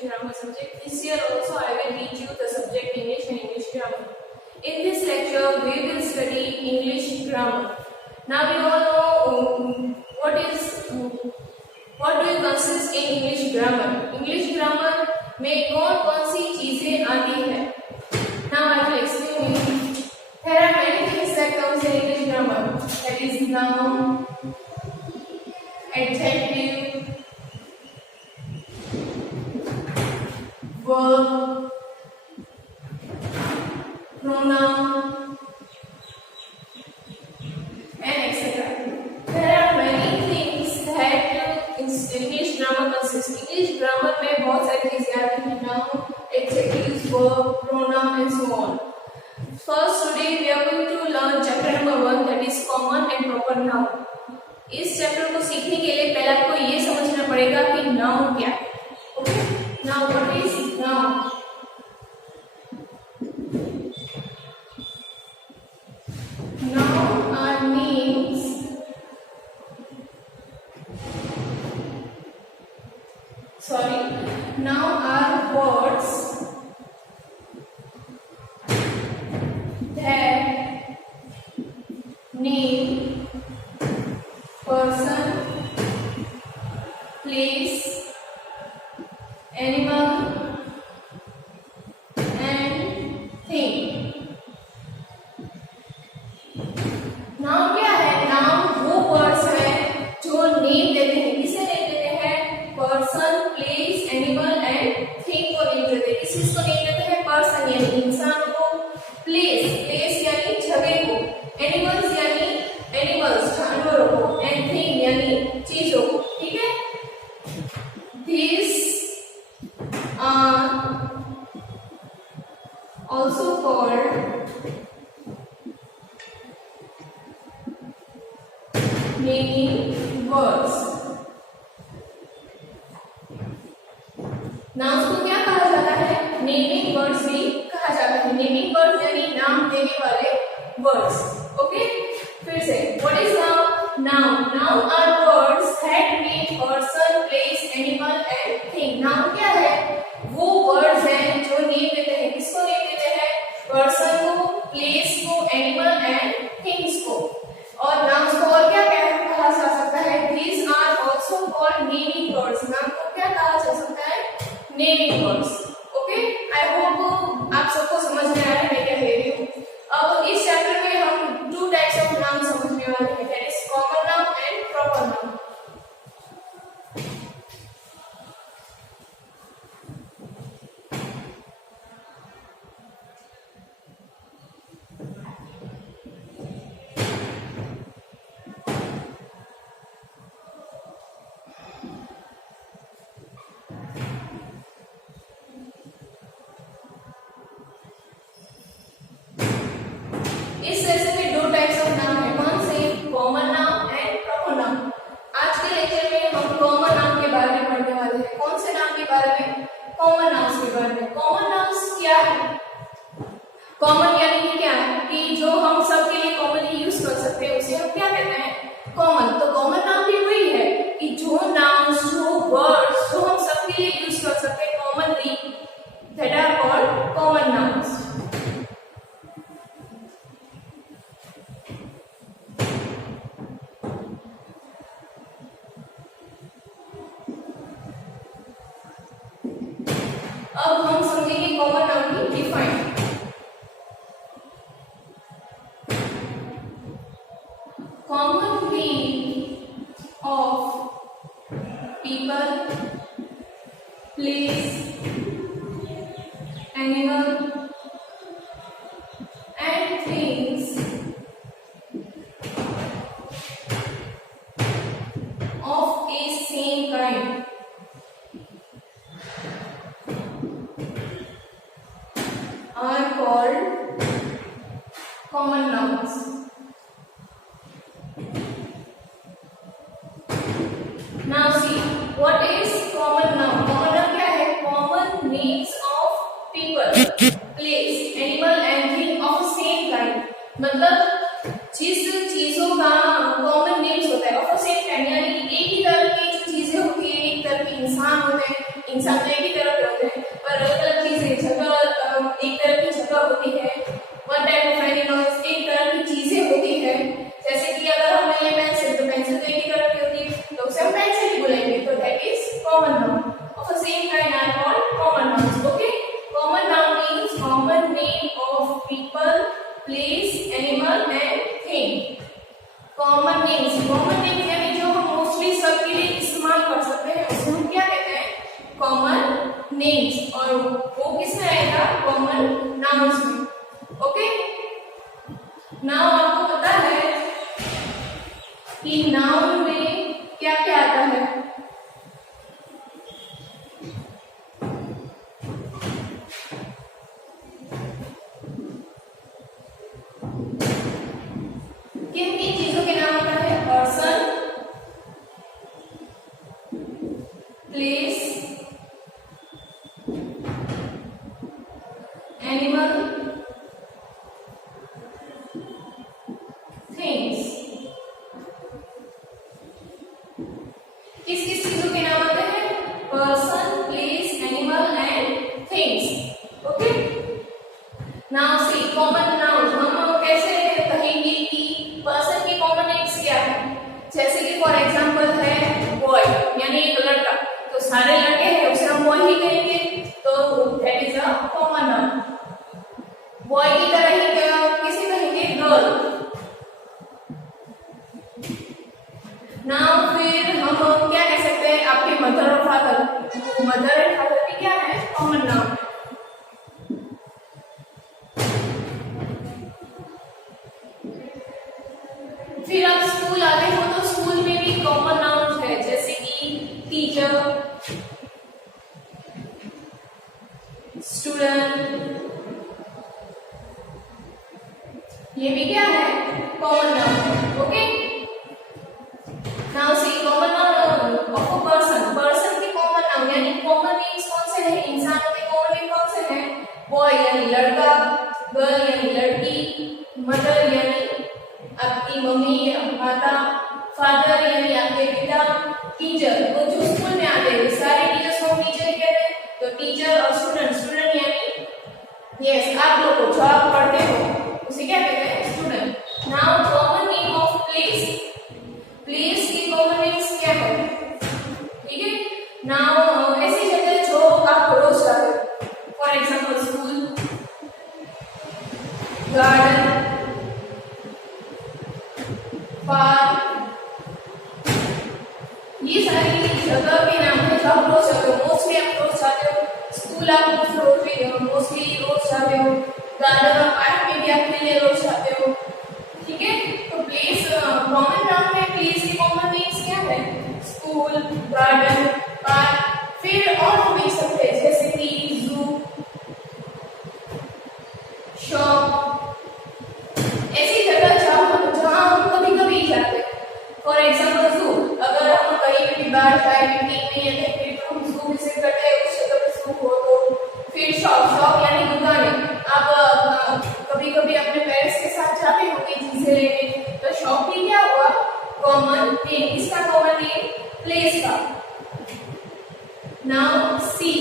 English grammar subject. This year also I will teach you the subject English and English grammar. In this lecture we will study English grammar. Now you all know what do you consist in English grammar. English grammar में कौन सी चीजें आती है. Now I will explain you. There are many things that comes in English grammar. That is noun, adjective, verb, pronoun, and etc. There are many things that English grammar consists. English grammar में बहुत सारी चीजें आती हैं. Noun, adjectives, verb, pronoun, and so on. First, today we are going to learn chapter number 1, that is common and proper noun. इस chapter को सीखने के लिए पहले आपको ये समझना पड़ेगा कि नाउन क्या है. Okay, now what is noun? Noun are names noun are words that name person, place, animal and thing. Noun क्या है? नाउन वो वर्ड्स है जो नेम देते हैं. किसे नेम देते हैं? Person, place, animal and thing को नेम देते हैं. किस चीज को नेम देते हैं? पर्सन यानी इंसान को, प्लेस यानी जगह को, एनिमल्स यानी एनिमल्स जानवरों को, एंड थिंग यानी चीजों को. ठीक है. These are also called naming words. Nouns को क्या कहा जाता है? नेमिंग वर्ड्स भी कहा जाता है. नेमिंग वर्ड्स यानी नाम देने वाले वर्ड्स. ओके, फिर से what is noun? Noun are words that mean person, place, animal and thing. Noun क्या है? वो वर्ड्स हैं जो नेम देते हैं. किसको नेम देते हैं? पर्सन को, प्लेस को, एनिमल एंड थिंग्स को. और नाउन्स को और क्या कहा जा सकता है? These are also called naming words. Noun को क्या कहा जा सकता है? Naming words. Okay, I hope आप सबको समझ में आ रहा है मैं क्या कह रही हूँ. अब इस चैप्टर में हम 2 टाइप्स ऑफ नाउन समझने वाले हैं. That is common noun and proper noun. इस सेशन में 2 टाइप्स ऑफ नाउन है. कौन से? Common noun and proper noun. आज के लेक्चर में हम कॉमन नाउन के बारे में पढ़ने वाले हैं. कौन से नाउन के बारे में? कॉमन नाउन्स के बारे में. कॉमन नाउन्स क्या है? कॉमन यानी कि क्या है? कि जो हम सब के लिए कॉमनली यूज कर सकते हैं उसे हम क्या कहते हैं? कॉमन. तो कॉमन नाउन भी वही है कि जो नाउन्स, जो वर्ड्स जो हम सब के लिए यूज कर सकते हैं commonly, that are called common nouns. अब हम समझेंगे कॉमन नाउन की define. Common name of people, place, animal and things of a same kind are called common nouns. Now see, what is common noun? Common noun क्या है? Common names of people, place, animal and thing of same kind. मतलब जिस चीजों का common names होता है of same kind, यानी एक ही तरह की जो चीजें होती है, एक तरह के इंसान होते हैं, इंसान तो एक ही तरह के जगह, एक तरह की जगह होती है, वन टाइप ऑफ एनिमल्स, एक तरह की चीजें होती है। जैसे कि अगर हम ये पेंसिल, तो पेंसिल तो एक ही तरह की होती है, तो उसे हम पेंसिल ही बोलेंगे, तो that is common noun of the same kind are called common nouns. Okay, common noun means common name of people, place, animal and thing. Common names यानी जो हम मोस्टली सबके लिए इस्तेमाल कर सकते हैं, उसे हम क्या कहते हैं? Common names. और वो किसमें आएगा? कॉमन नाउन्स में। ओके, नाउ आपको पता है कि नाउन में क्या क्या आता है? किन किन चीजों के नाम आता है? Person, place, animal, things. किस किस चीजों के नाम आते हैं? Person, place, animal and things. Okay, now see common noun हम कैसे कहेंगे कि पर्सन की कॉमन नेम्स क्या है? जैसे कि फॉर एग्जांपल है बॉय, यानी एक लड़का, तो सारे लड़के हैं उसे हम बॉय ही कहेंगे, तो that is a common noun. Boy की तरह ही किसे कहेंगे? गर्ल। नाउ फिर हम क्या कह सकते हैं? आपके मदर और फादर, मदर एंड फादर भी क्या है? Common noun. फिर आप स्कूल आते हो तो स्कूल में भी कॉमन नाउन है, जैसे कि टीचर, स्टूडेंट, ये भी क्या है? Common noun. Okay, now see common noun of a person. Person के कॉमन नाउन यानी कॉमन नेम्स कौन से हैं? इंसानों के कॉमन नेम कौन से हैं? बॉय यानी लड़का, गर्ल यानी लड़की, मदर यानी आपकी मम्मी या माता, फादर यानी आपके पिता, टीचर वो जो स्कूल में आते हैं सारे टीचर्स को टीचर कहते हैं, तो टीचर और स्टूडेंट यानी यस आप लोग जो आप पढ़ते हो उसे क्या कहते हैं? Student. Now common name of place, place की कॉमन नेम्स क्या है? ठीक है, नाउ ऐसी जगह जो आप रोज जाते हो, for example school, garden, park, ये सारी जगह के नाम है जो आप रोज जाते हो। मोस्टली आप रोज जाते हो, स्कूल आप मोस्टली रोज जाते हो, गार्डन और पार्क में भी आप खेलने रोज जाते हो। ठीक है, तो प्लेस कॉमन नाउन में प्लेस की कॉमन नेम्स क्या है? School, garden, park. फिर और हम देख सकते हैं जैसे कि जू, शॉप, ऐसी जगह जहाँ हम कभी कभी जाते हैं। फॉर एग्जाम्पल जू, अगर हम कहीं भी बाहर जाए मीटिंग में या फिर तो हम जू विजिट करते हैं, उस जगह पे जू हो तो। फिर शॉप यानी दुकानें, आप कभी कभी अपने पेरेंट्स के साथ जाते होंगे चीजें लेने, तो शॉप भी क्या हुआ? Common name. इसका कॉमन नेम प्लेस का। नाउ सी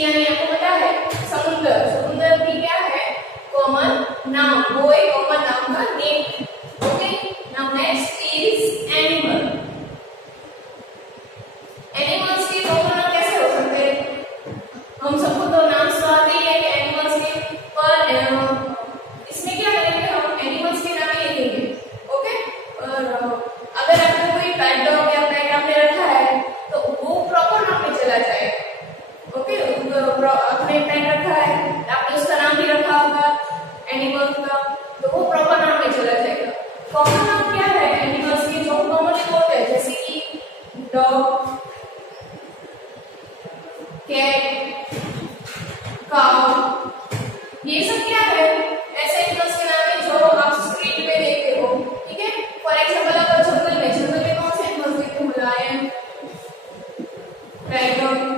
यानी आपको पता है समुद्र भी क्या है? कॉमन नाउन, वो एक कॉमन नाउन का नेम है। Okay, now next is animal. Animals के कॉमन नाउन कैसे हो सकते हैं? हम सबको तो नाम सुना आते ही है कि एनिमल्स के, पर इसमें क्या करेंगे? हम एनिमल्स के नाम ही लिखेंगे। ओके, और अगर आपने कोई पेट डॉग या पेट आपने रखा है तो वो प्रॉपर नाम में चला जाएगा। ओके, आपने पेट रखा है, आपने उसका नाम भी रखा होगा एनिमल का, तो वो प्रॉपर नाम में चला जाएगा। कॉमन नाउन क्या है एनिमल्स के जो कॉमनली होते हैं, जैसे कि डॉग, कैट, काउ, ये सब क्या है? ऐसे एनिमल्स के नाम है जो आप स्क्रीन पे देखते हो। ठीक है, फॉर एग्जांपल अगर जंगल में कौन से एनिमल्स देखते हो? लायन, टाइगर,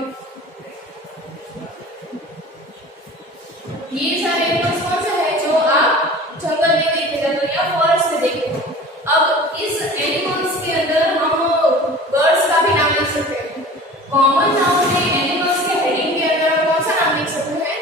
ये सारे एनिमल्स कौन से हैं जो आप जंगल में देखते, जंगल या फॉरेस्ट में देखते हो। अब इस एनिमल्स के अंदर हम बर्ड्स का भी नाम लिख सकते हैं। कॉमन नाउन में एनिमल्स के हेडिंग के अंदर हम कौन सा नाम लिख सकते हैं?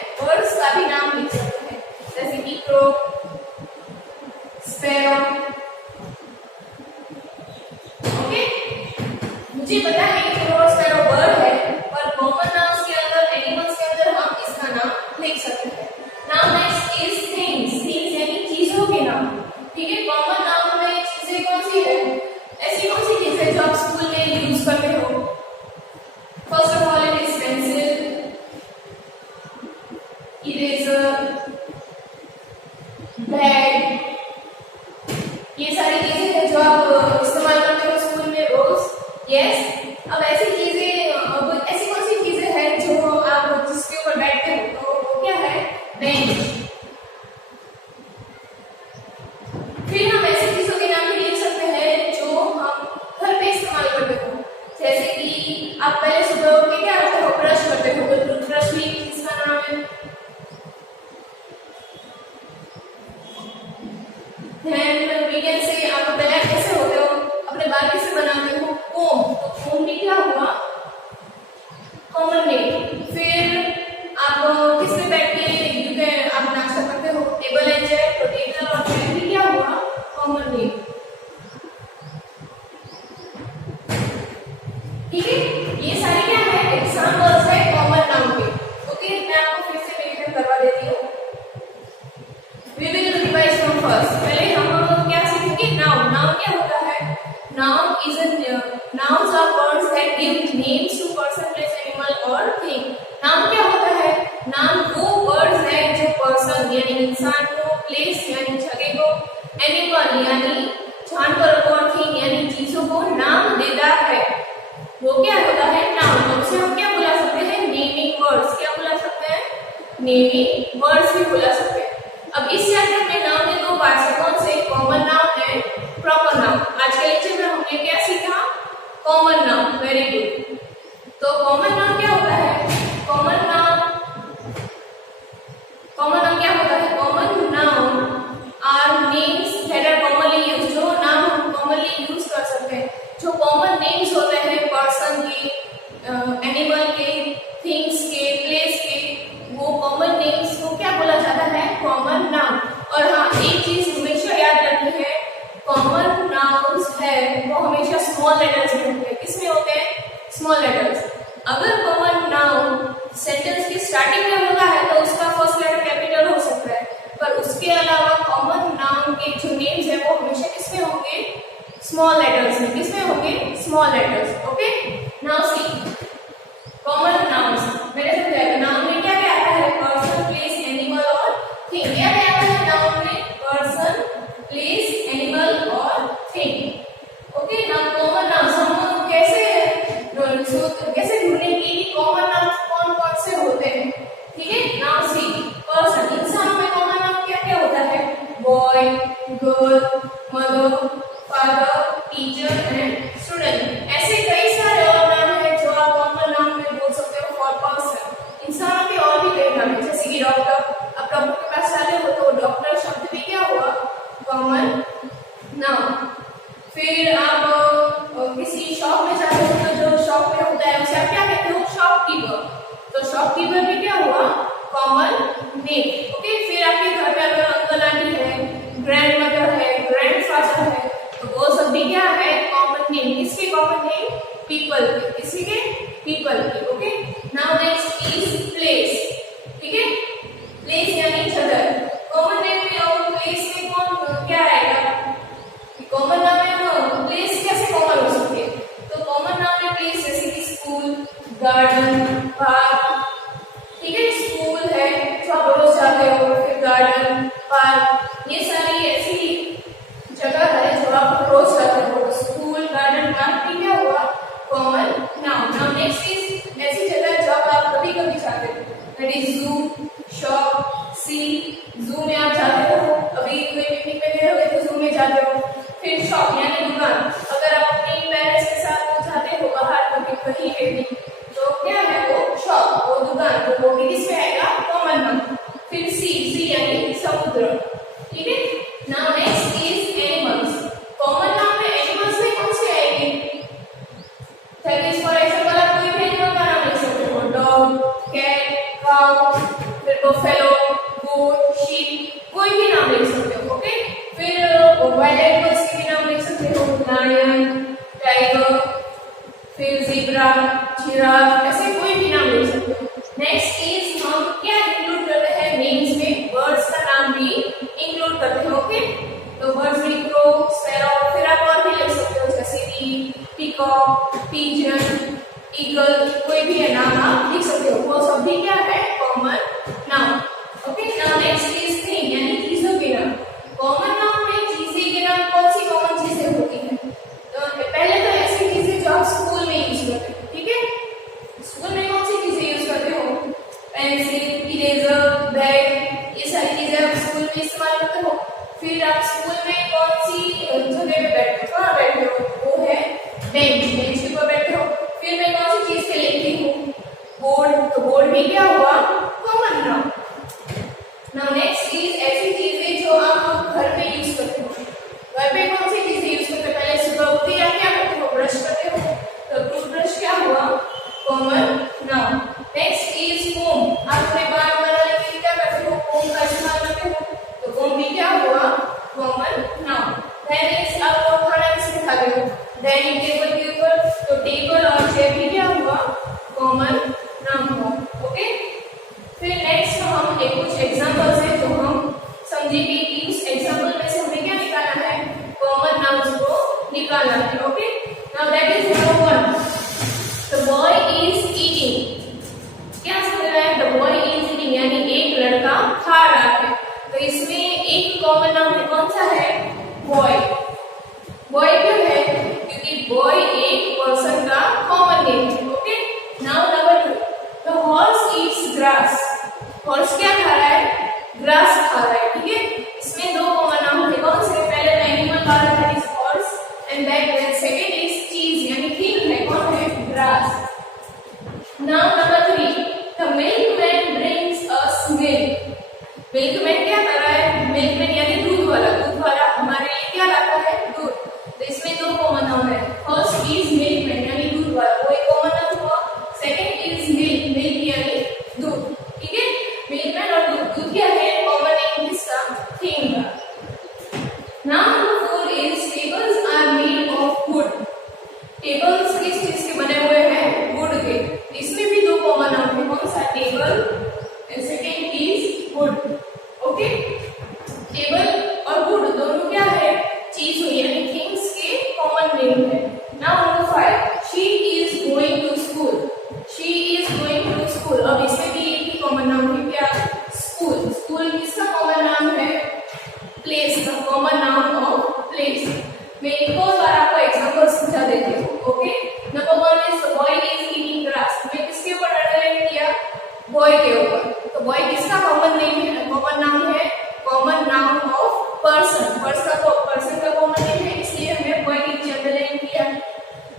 इरेजर, बैग, ये सारी चीजें हैं जो आप इस्तेमाल करते हो स्कूल में रोज। यस। अब ऐसी चीजें, अब ऐसी कौन सी चीजें हैं जो आप जिसके ऊपर बैठते हो, तो वो क्या है? बेंच। फिर हम ऐसी चीजों के नाम भी लिख सकते हैं जो हम घर पे इस्तेमाल करते हो, जैसे कि आप पहले सुबह उठ के क्या करते हो? ब्रश करते हो, तो टूथब्रश भी इसका नाम है। वीकेंड से आप तैयार कैसे होते हो? अपने बाल कैसे बनाते हो? कोम। तो कोम भी क्या हुआ? Common name. फिर आप किस पे बैठ के आप नाश्ता करते हो? Table and chair. तो टेबल और चेयर भी क्या हुआ? Common name. ठीक है, ये सारे क्या है? एग्जांपल्स है कॉमन नाउन के। ओके, मैं आपको फिर से रिवीजन करवा देती हूँ। We will revise from first. पहले हम क्या सीखेंगे? Noun. Noun क्या होता है? Nouns are words that give names to person, place, animal or thing. Noun क्या होता है? Noun वो words है जो person यानी इंसान को, place यानी जगह को, animal यानी जानवर को और thing यानी चीजों को नाम देता है। वो क्या होता है? Noun। और उसे हम क्या बुला सकते हैं? Naming words। क्या बुला सकते हैं? Naming words भी बुला सकते हैं। अब इस चैप्टर में नाउन के दो पार्ट्स हैं। कौन से? Common noun and proper noun. आज के लेक्चर में हमने क्या सीखा? Common noun. Very good. तो कॉमन नाउन क्या होता है? कॉमन नाउन क्या होता है? Common noun are names that are commonly used. जो नाम हम कॉमनली यूज कर सकते हैं, जो कॉमन नेम्स होते हैं पर्सन के, एनिमल के, थिंग्स के, प्लेस के, वो कॉमन नेम्स को क्या बोला जाता है? Common noun. और हाँ, एक चीज हमेशा याद रखनी है, कॉमन नाउन्स है वो हमेशा स्मॉल लेटर्स में होते हैं। किसमें होते हैं? Small letters. अगर कॉमन नाउन सेंटेंस की स्टार्टिंग में होता है तो उसका फर्स्ट लेटर कैपिटल हो सकता है, पर उसके अलावा कॉमन नाउन के जो नेम्स है वो हमेशा किसमें होंगे? स्मॉल लेटर्स में। किसमें होंगे? Small letters. Okay, now see common nouns. मैंने समझाया नाउन में क्या क्या आता है? पर्सन, प्लेस, एनिमल और थिंग। क्या क्या आता है नाउन में? पर्सन, प्लेस, एनिमल और thing. Okay, now common nouns हम कैसे ढूंढेंगे कि कॉमन नाउन्स कौन कौन से होते हैं? ठीक है, नाउ सी पर्सन। इंसानों में कॉमन नाउन क्या क्या होता है? Boy, girl, mother, father, teacher and student. ऐसे कई सारे और नाम हैं जो आप कॉमन नाउन में बोल सकते हो फॉर पर्सन। इंसानों के और भी कई नाम है, जैसे कि डॉक्टर। अब डॉक्टर के पास जाते हो तो डॉक्टर शब्द भी क्या हुआ? Common noun. फिर आप किसी शॉप में जाते हो तो जो शॉप में होता है उसे आप क्या कहते हो? शॉपकीपर। तो शॉपकीपर भी क्या हुआ? Common name. ओके, फिर आपके घर पे अगर अंकल आंटी है, ग्रैंड मदर है, ग्रैंडफादर है, तो वो सब भी क्या है? Common name. किसके कॉमन नेम? पीपल के। किसी के? पीपल के। Okay, now next is place. ठीक है, प्लेस यानी जगह। कॉमन नेम में और प्लेस में कौन क्या आएगा? कॉमन नाम में प्लेस कैसे कॉमन हो सकती है? तो कॉमन नाम में प्लेस जैसे कि स्कूल, गार्डन, पार्क। ठीक है, स्कूल है जो आप रोज जाते हो, फिर गार्डन, पार्क, ये सारी ऐसी जगह है जो आप रोज जाते हो। स्कूल, गार्डन, पार्क भी क्या हुआ? Common noun. Now next is ऐसी जगह जब आप कभी कभी जाते हो, दैट इज जू, शॉप, सी। जू में आप जाते हो, अभी कोई पिकनिक पे गए हो तो जू में जाते हो। फिर शॉप यानी दुकान। अगर आप अपने पेरेंट्स के साथ जाते हो बाहर कहीं पे भी, तो क्या है वो? शॉप, वो दुकान। तो वो भी किसमें आएगा? Common noun. फिर सी यानी समुद्र। ठीक है, now next is animals. Common noun में एनिमल्स में कौन से आएंगे? दैट इज फॉर एग्जांपल आप कोई भी एनिमल का नाम लिख सकते हो। डॉग, कैट, काउ, फिर बफेलो, गोट, शीप, कोई भी नाम लिख सकते हो। ओके, फिर वाइल्ड एनिमल्स के भी नाम लिख सकते हो। लायन, टाइगर, फिर ज़ेब्रा, जिराफ, ऐसे कोई भी नाम लिख सकते हो। नेक्स्ट इज हम क्या इंक्लूड करते हैं? नेम्स में बर्ड्स का नाम भी इंक्लूड करते हैं। ओके, तो बर्ड्स में क्रो, स्पैरो, फिर आप और भी लिख सकते हो जैसे कि पीकॉक, पिजन, ईगल, कोई भी नाम आप लिख सकते हो। वो सब भी क्या है? Common noun. Pencil, eraser, bag, ये सारी चीजें आप स्कूल में इस्तेमाल करते हो। फिर आप स्कूल में कौन सी जगह पे बैठते हो, कहाँ बैठते हो, वो है बेंच, बेंच के ऊपर बैठते हो। फिर मैं कौन सी चीज पे लिखती हूँ, बोर्ड, तो बोर्ड भी क्या हुआ, common noun. Now next is ऐसी चीजें जो आप घर पे यूज करते हो। घर पे कौन सी चीजें यूज करते हो, पहले सुबह उठते या क्या करते हो, ब्रश करते हो, तो टूथब्रश क्या हुआ, कॉमन नाउन। नेक्स्ट इज कोम, आप अपने बाल बनाने के लिए क्या करते हो, कोम का इस्तेमाल करते हो, तो कोम भी क्या हुआ, कॉमन नाउन। देन इज आप खाना किसमें खाते हो, डाइनिंग टेबल के ऊपर, तो टेबल और चेयर भी क्या हुआ, कॉमन नाउन हुआ। ओके, फिर नेक्स्ट हम एक कुछ एग्जांपल्स है तो हम समझेंगे कि उस एग्जांपल में से हमें क्या निकालना है, कॉमन नाउन्स को निकालना है। Okay, now that is number 1, the boy is eating. क्या समझ रहा है, द बॉय इज ईटिंग यानी एक लड़का खा रहा है, तो इसमें एक कॉमन नाउन है, कौन सा है, बॉय। बॉय क्यों है, क्योंकि बॉय एक पर्सन का कॉमन नेम है। Okay, now number 2, the horse Yeats grass. Horse क्या खा रहा है, ग्रास खा रहा है। ठीक है, इसमें दो कॉमन नाउन है, कौन से, पहले तो एनिमल खा रहा है, horse, and then second is चीज यानी थिंग है, कौन है, grass. Now number 3, the milkman brings us milk. Milkman क्या कर रहा है, मिल्कमैन यानी दूध वाला, दूध वाला हमारे लिए क्या लाता है, दूध। तो इसमें दो कॉमन नाउन है, फर्स्ट इज मिल्कमैन यानी दूध वाला, वो एक कॉमन नाउन हुआ। सेकंड इज मिल्क, मिल्क यानी दूध। ठीक है, मिल्कमैन और दूध, दूध क्या है, कॉमन नेम किसका, थिंग का। Now number 4 is tables are made of wood. Tables किस चीज के बने हुए हैं, वुड के। इसमें भी दो कॉमन नाउन है, कौन सा, table and second is wood. Okay, table और वुड दोनों क्या है, चीज हुई यानी थिंग्स के कॉमन नेम है। Now number 5, she is going to school. She is going to school, अब इसमें भी एक ही कॉमन नाउन है, क्या, स्कूल। स्कूल किसका कॉमन नाम है, प्लेस का, कॉमन नाउन ऑफ प्लेस। मैं एक और बार आपको एग्जांपल समझा देती हूँ। Okay, number 1 is the boy is eating grass. मैं किसके ऊपर अंडरलाइन किया, बॉय के ऊपर, तो बॉय किसका कॉमन नेम है, कॉमन नाउन है, common noun of person. Person का कॉमन नेम है, इसलिए हमने बॉय के नीचे अंडरलाइन किया।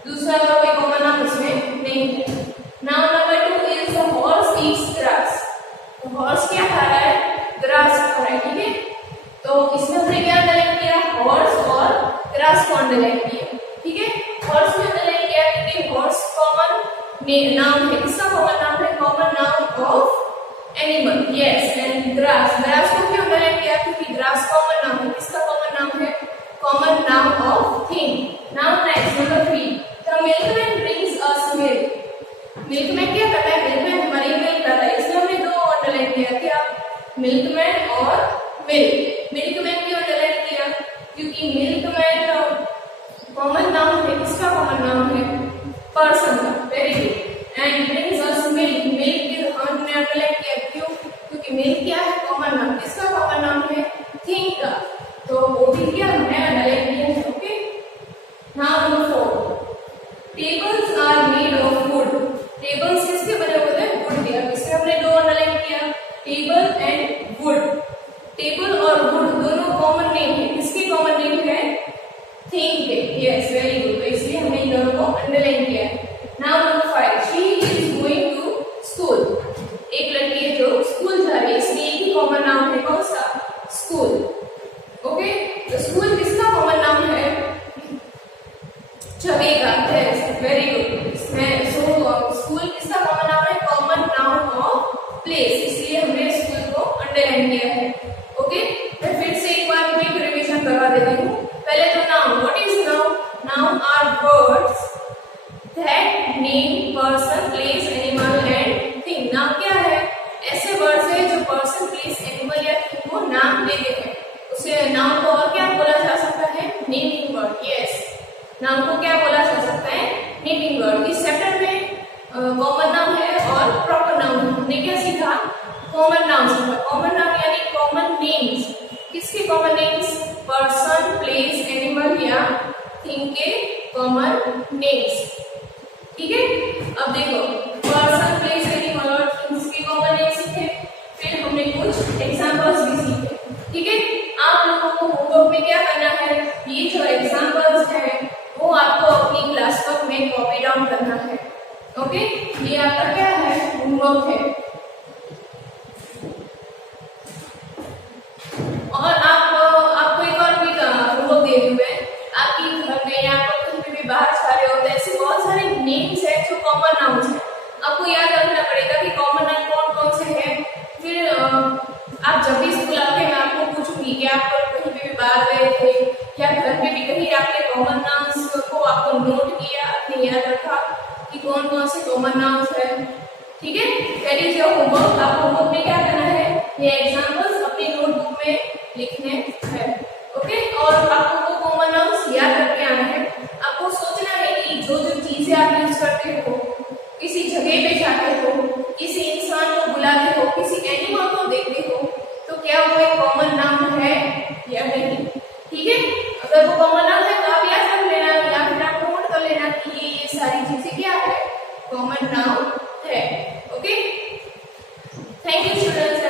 दूसरा का कोई कॉमन नाउन इसमें नहीं है। Now number 2 is the horse Yeats grass. तो हॉर्स क्या खा रहा है, ग्रास खा रहा है। ठीक है, तो इसमें हमने क्या अंडरलाइन किया, हॉर्स और ग्रास को अंडरलाइन किया। ठीक है, हॉर्स में अंडरलाइन किया क्योंकि हॉर्स कॉमन नाउन है, किसका कॉमन नाउन है, common noun of animal. Yes, and grass, grass को क्यों अंडरलाइन किया, क्योंकि ग्रास कॉमन नाउन है, किसका कॉमन नाउन है, common noun of thing. Now next number 3, the milkman brings us milk. Milkman क्या करता है, मिल्कमैन हमारी मिल्क करता है, इसलिए हमने दो अंडरलाइन किया, क्या, मिल्कमैन और मिल्क। मिल्कमैन क्यों अंडरलाइन किया, क्योंकि मिल्कमैन कॉमन नाउन है, किसका कॉमन नाउन है, पर्सन का। Very good, and brings us milk, milk के हमने अंडरलाइन किया, क्यों, क्योंकि मिल्क क्या है, कॉमन नाउन, किसका कॉमन नाउन है, थिंग का, तो वो भी क्या हमने अंडरलाइन किया है। Okay, now number 4, tables are made of wood. Tables किसके बने हुए थे, वुड के। अब इसमें हमने दो अंडरलाइन किया, टेबल एंड वुड। टेबल और वुड दोनों कॉमन नेम है, किसके कॉमन नेम है, थिंग के। यस, वेरी गुड, तो इसलिए हमने इन दोनों को अंडरलाइन किया। Now number 5, she is going to school. एक लड़की है जो स्कूल जा रही है, इसमें एक ही कॉमन नाउन है, कौन सा, स्कूल। ओके, तो स्कूल किसका कॉमन नाउन है, जगह का। वेरी गुड, इसमें स्कूल किसका कॉमन नाउन है, कॉमन नाउन ऑफ प्लेस, इसलिए हमने स्कूल को अंडरलाइन किया है। ओके, मैं फिर से एक बार क्विक रिवीजन करवा देती हूँ। पहले तो noun, what is noun, noun are words that name person, place, animal and thing. नाम क्या है, ऐसे वर्ड्स है जो पर्सन, प्लेस, एनिमल या थिंग को नाम देते हैं। उसे नाउन को और क्या बोला जा सकता है, नेमिंग वर्ड। यस, नाउन को क्या बोला जा सकता है, नेमिंग वर्ड। इस चैप्टर में कॉमन नाउन है और प्रॉपर नाउन। हमने क्या सीखा, कॉमन नाउन सीखा। कॉमन नाउन यानी कॉमन नेम्स, किसके common names, person, place, animal या थिंग के कॉमन नेम्स। ठीक है, अब देखो पर्सन, प्लेस, एनिमल और थिंग्स के कॉमन नेम्स आपको याद रखना पड़ेगा कि कॉमन नाउन कौन कौन से हैं। फिर आप जब भी स्कूल आते हैं मैं आपको पूछूंगी कि आप कहीं पे भी बाहर गए थे या घर पे भी कहीं आपने कॉमन नाउन्स को आपको नोट किया, आपने याद रखा कि कौन कौन से कॉमन नाउन्स है। ठीक है, दैट इज योर होमवर्क। आपको होमवर्क में क्या करना है, ये एग्जांपल्स अपनी नोटबुक में लिखने हैं। ओके, और आपको वो कॉमन नाउन्स याद करके आना है। आपको सोचना है कि जो जो चीजें आप यूज करते हो, किसी जगह पे जाते हो, किसी इंसान को बुलाते हो, किसी एनिमल को देखते हो, तो क्या वो एक कॉमन नाउन है या नहीं। ठीक है, अगर वो कॉमन नाउन है तो आप याद कर लेना या फिर आप नोट कर लेना कि ये सारी चीजें क्या है, कॉमन नाउन है। Okay, thank you students.